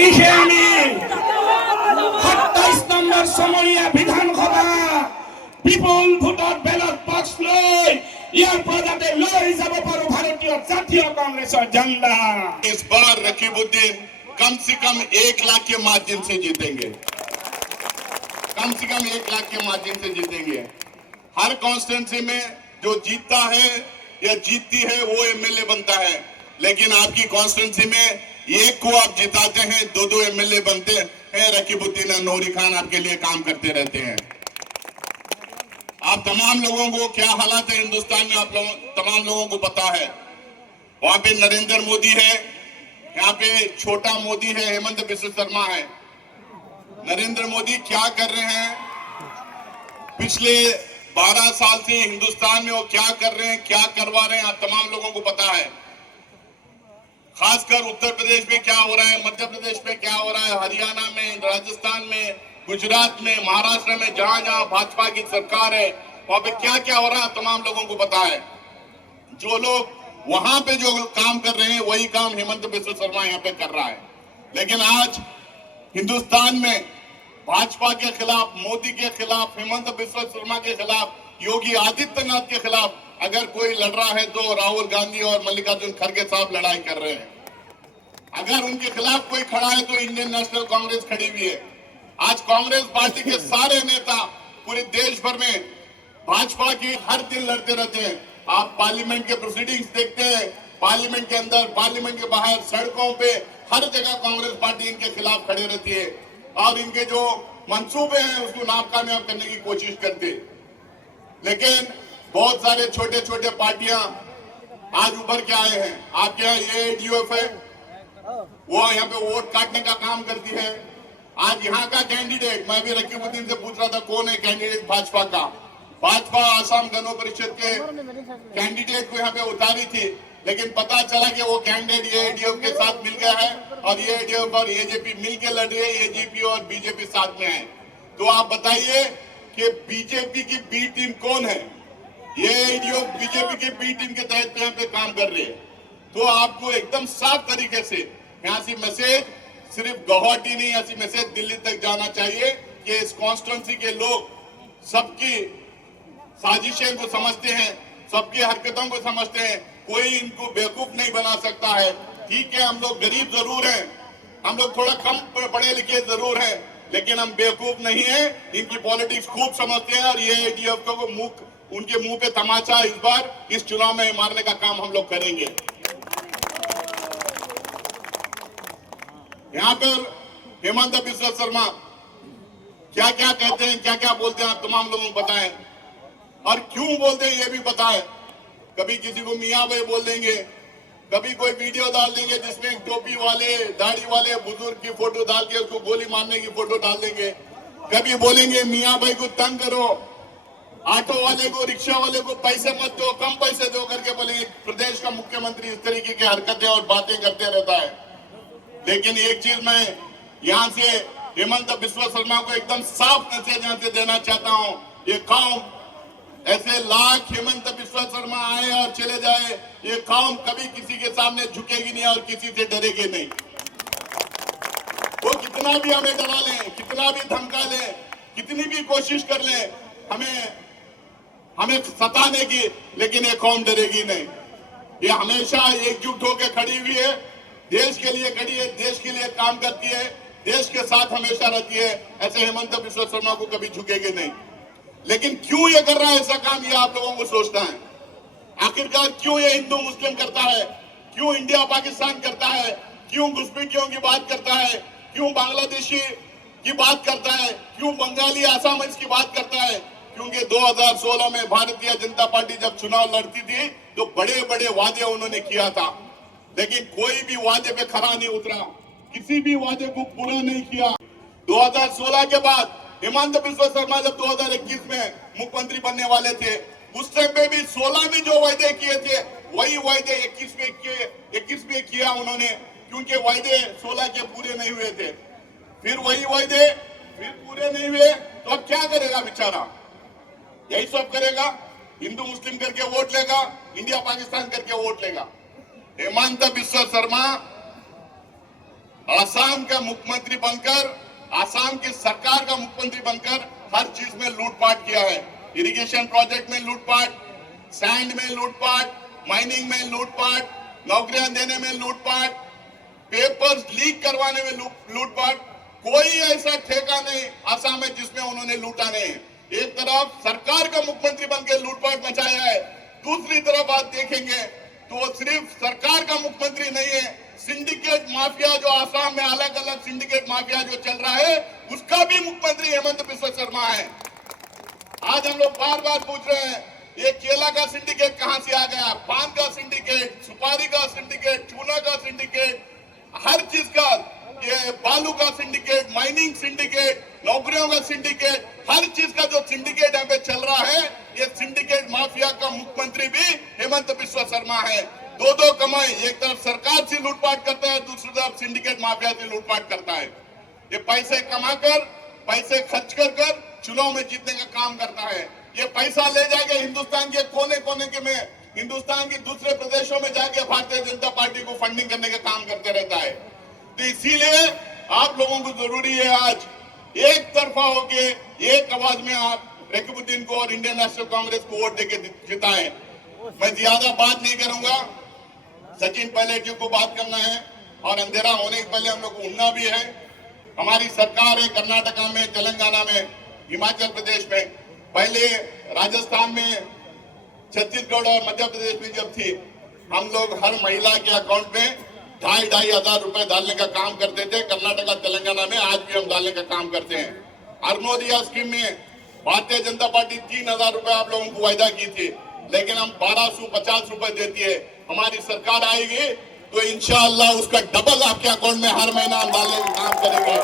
তারিখে আমি 27 নম্বর সমনীয়া বিধানসভা বিপুল ভোটৰ বেলট বক্স লৈ ইয়াৰ পৰা যাতে লৈ যাব পাৰো ভাৰতীয় জাতীয় কংগ্ৰেছৰ ঝাণ্ডা। इस बार रकीबुद्दीन कम से कम 1 लाख के मार्जिन से जीतेंगे, कम से कम 1 लाख के मार्जिन से जीतेंगे। हर कॉन्स्टिट्यूंसी में जो जीतता है या जीतती है वो एमएलए बनता है, लेकिन आपकी कॉन्स्टिट्यूंसी में एक को आप जिताते हैं, 2-2 एमएलए बनते हैं। रकीबुद्दीन नूरी खान आपके लिए काम करते रहते हैं। आप तमाम लोगों को क्या हालात है हिंदुस्तान में, आप तमाम लोगों को पता है। वहां पे नरेंद्र मोदी है, यहाँ पे छोटा मोदी है, हेमंत बिस्व शर्मा है। नरेंद्र मोदी क्या कर रहे हैं पिछले 12 साल से हिंदुस्तान में, वो क्या कर रहे हैं, क्या करवा रहे हैं, आप तमाम लोगों को पता है। खासकर उत्तर प्रदेश में क्या हो रहा है, मध्य प्रदेश में क्या हो रहा है, हरियाणा में, राजस्थान में, गुजरात में, महाराष्ट्र में, जहां जहां भाजपा की सरकार है वहां पे क्या क्या हो रहा है तमाम लोगों को पता है। जो लोग वहां पे जो काम कर रहे हैं वही काम हेमंत बिस्व शर्मा यहाँ पे कर रहा है। लेकिन आज हिंदुस्तान में भाजपा के खिलाफ, मोदी के खिलाफ, हेमंत बिस्व शर्मा के खिलाफ, योगी आदित्यनाथ के खिलाफ अगर कोई लड़ रहा है तो राहुल गांधी और मल्लिकार्जुन खड़गे साहब लड़ाई कर रहे हैं। अगर उनके खिलाफ कोई खड़ा है तो इंडियन नेशनल कांग्रेस खड़ी हुई है। आज कांग्रेस पार्टी के सारे नेता पूरे देश भर में भाजपा की हर दिन लड़ते रहते हैं। आप पार्लियामेंट के प्रोसीडिंग्स देखते हैं, पार्लियामेंट के अंदर, पार्लियामेंट के बाहर, सड़कों पे, हर जगह कांग्रेस पार्टी इनके खिलाफ खड़े रहती है और इनके जो मंसूबे हैं उसको नाकामयाब करने की कोशिश करते। लेकिन बहुत सारे छोटे छोटे पार्टियां आज उभर के आए हैं। आपके यहाँ एआईडीएफ है, वो यहाँ पे वोट काटने का काम करती है। आज यहाँ का कैंडिडेट, मैं भी रकीबुद्दीन से पूछ रहा था कौन है कैंडिडेट भाजपा का, भाजपा आसाम गण परिषद के कैंडिडेट को यहाँ पे उतारी थी, लेकिन पता चला कि वो कैंडिडेट एआईडीएफ के साथ मिल गया है और एआईडीएफ और एजेपी मिलके लड़ रही है, एजेपी और बीजेपी साथ में है। तो आप बताइए कि बीजेपी की बी टीम कौन है? एआईडीएफ बीजेपी की बी टीम के तहत यहाँ पे काम कर रही है। तो आपको एकदम साफ तरीके से यहाँ से मैसेज, सिर्फ गुवाहाटी नहीं, ऐसी मैसेज दिल्ली तक जाना चाहिए कि इस कॉन्स्टिट्यूंसी के लोग सबकी साजिशें को समझते हैं, सबकी हरकतों को समझते हैं, कोई इनको बेवकूफ नहीं बना सकता है। ठीक है, हम लोग गरीब जरूर हैं, हम लोग थोड़ा कम पढ़े लिखे जरूर हैं, लेकिन हम बेवकूफ नहीं है। इनकी पॉलिटिक्स खूब समझते हैं और ये एआईडीएफ को उनके मुंह पे तमाचा इस बार इस चुनाव में मारने का काम हम लोग करेंगे। यहाँ पर हेमंत बिस्व शर्मा क्या क्या कहते हैं, क्या क्या बोलते हैं, आप तमाम लोगों को पता है और क्यों बोलते हैं ये भी पता है। कभी किसी को मियाँ भाई बोल देंगे, कभी कोई वीडियो डाल देंगे जिसमें टोपी वाले, दाढ़ी वाले बुजुर्ग की फोटो डाल के उसको गोली मारने की फोटो डाल देंगे। कभी बोलेंगे मियाँ भाई को तंग करो, ऑटो वाले को, रिक्शा वाले को पैसे मत दो, कम पैसे दो करके बोलेंगे। प्रदेश का मुख्यमंत्री इस तरीके की हरकतें और बातें करते रहता है। लेकिन एक चीज मैं यहाँ से हेमंत बिस्व शर्मा को एकदम साफ मैसेज यहाँ से देना चाहता हूँ, ये कौम ऐसे लाख हेमंत बिस्व शर्मा आए और चले जाए, ये कौम कभी किसी के सामने झुकेगी नहीं और किसी से डरेगी नहीं। वो कितना भी हमें डरा ले, कितना भी धमका ले, कितनी भी कोशिश कर ले हमें सताने की, लेकिन ये कौम डरेगी नहीं। ये हमेशा एकजुट होकर खड़ी हुई है, देश के लिए खड़ी है, देश के लिए काम करती है, देश के साथ हमेशा रहती है। ऐसे हेमंत बिस्व शर्मा को कभी झुकेगी नहीं। लेकिन क्यों ये कर रहा है ऐसा काम, ये आप लोगों को सोचना है। आखिरकार क्यों ये हिंदू मुस्लिम करता है, क्यों इंडिया पाकिस्तान करता है, क्यों घुसपैठियों की बात करता है, क्यों बांग्लादेशी की बात करता है, क्यों बंगाली आसामीज की बात करता है? क्योंकि 2016 में भारतीय जनता पार्टी जब चुनाव लड़ती थी तो बड़े बड़े वादे उन्होंने किया था, लेकिन कोई भी वादे पे खरा नहीं उतरा, किसी भी वादे को पूरा नहीं किया। 2016 के बाद हेमंत बिस्व शर्मा जब 2021 में मुख्यमंत्री बनने वाले थे, उस टाइम पे भी 16 में जो वायदे किए थे वही वायदे 21 में किया उन्होंने, क्योंकि वायदे 16 के पूरे नहीं हुए थे। फिर वही वायदे फिर पूरे नहीं हुए तो अब क्या करेगा बेचारा? यही सब करेगा, हिंदू मुस्लिम करके वोट लेगा, इंडिया पाकिस्तान करके वोट लेगा। हेमंत बिस्व शर्मा आसाम का मुख्यमंत्री बनकर, आसाम की सरकार का मुख्यमंत्री बनकर हर चीज में लूटपाट किया है। इरिगेशन प्रोजेक्ट में लूटपाट, सैंड में लूटपाट, माइनिंग में लूटपाट, नौकरियां देने में लूटपाट, पेपर्स लीक करवाने में लूटपाट। कोई ऐसा ठेका नहीं आसाम में जिसमें उन्होंने लूटा नहीं। एक तरफ सरकार का मुख्यमंत्री बनकर लूटपाट मचाया है, दूसरी तरफ आप देखेंगे तो वो सिर्फ सरकार का मुख्यमंत्री नहीं है, सिंडिकेट माफिया जो आसाम में अलग अलग सिंडिकेट माफिया जो चल रहा है उसका भी मुख्यमंत्री हेमंत बिस्वा शर्मा है। आज हम लोग बार बार पूछ रहे हैं ये केला का सिंडिकेट कहां से आ गया, पान का सिंडिकेट, सुपारी का सिंडिकेट, चूना का सिंडिकेट, हर चीज का, ये बालू का सिंडिकेट, माइनिंग सिंडिकेट, नौकरियों का सिंडिकेट, हर चीज का जो सिंडिकेट यहाँ पे चल रहा है ये सिंडिकेट माफिया का मुख्यमंत्री भी हेमंत बिस्वा शर्मा है। दो कमाई, एक तरफ सरकार से लूटपाट करता है, दूसरी तरफ सिंडिकेट माफिया से लूटपाट करता है। ये पैसे कमाकर, पैसे खर्च कर चुनाव में जीतने का काम करता है। ये पैसा ले जाके हिंदुस्तान के कोने कोने के में, हिंदुस्तान के दूसरे प्रदेशों में जाके भारतीय जनता पार्टी को फंडिंग करने का काम करते रहता है। तो इसीलिए आप लोगों को जरूरी है आज एक तरफा होके एक आवाज में आप रकीबुद्दीन को और इंडियन नेशनल कांग्रेस को वोट देके जिताएं। मैं ज्यादा बात नहीं करूंगा, सचिन पायलट जी को बात करना है और अंधेरा होने के पहले हम लोग को उड़ना भी है। हमारी सरकार है कर्नाटका में, तेलंगाना में, हिमाचल प्रदेश में, पहले राजस्थान में, छत्तीसगढ़ और मध्य प्रदेश में जब थी, हम लोग हर महिला के अकाउंट में 2,500 रुपए डालने का काम करते थे। कर्नाटका तेलंगाना में आज भी हम डालने का काम करते हैं। अरुणोदय स्कीम में भारतीय जनता पार्टी 3,000 रुपए आप लोगों को वायदा की थी, लेकिन हम 1,250 रुपए देती है। हमारी सरकार आएगी तो इंशाअल्लाह उसका डबल आपके अकाउंट में हर महीना हम डालने का काम करेंगे।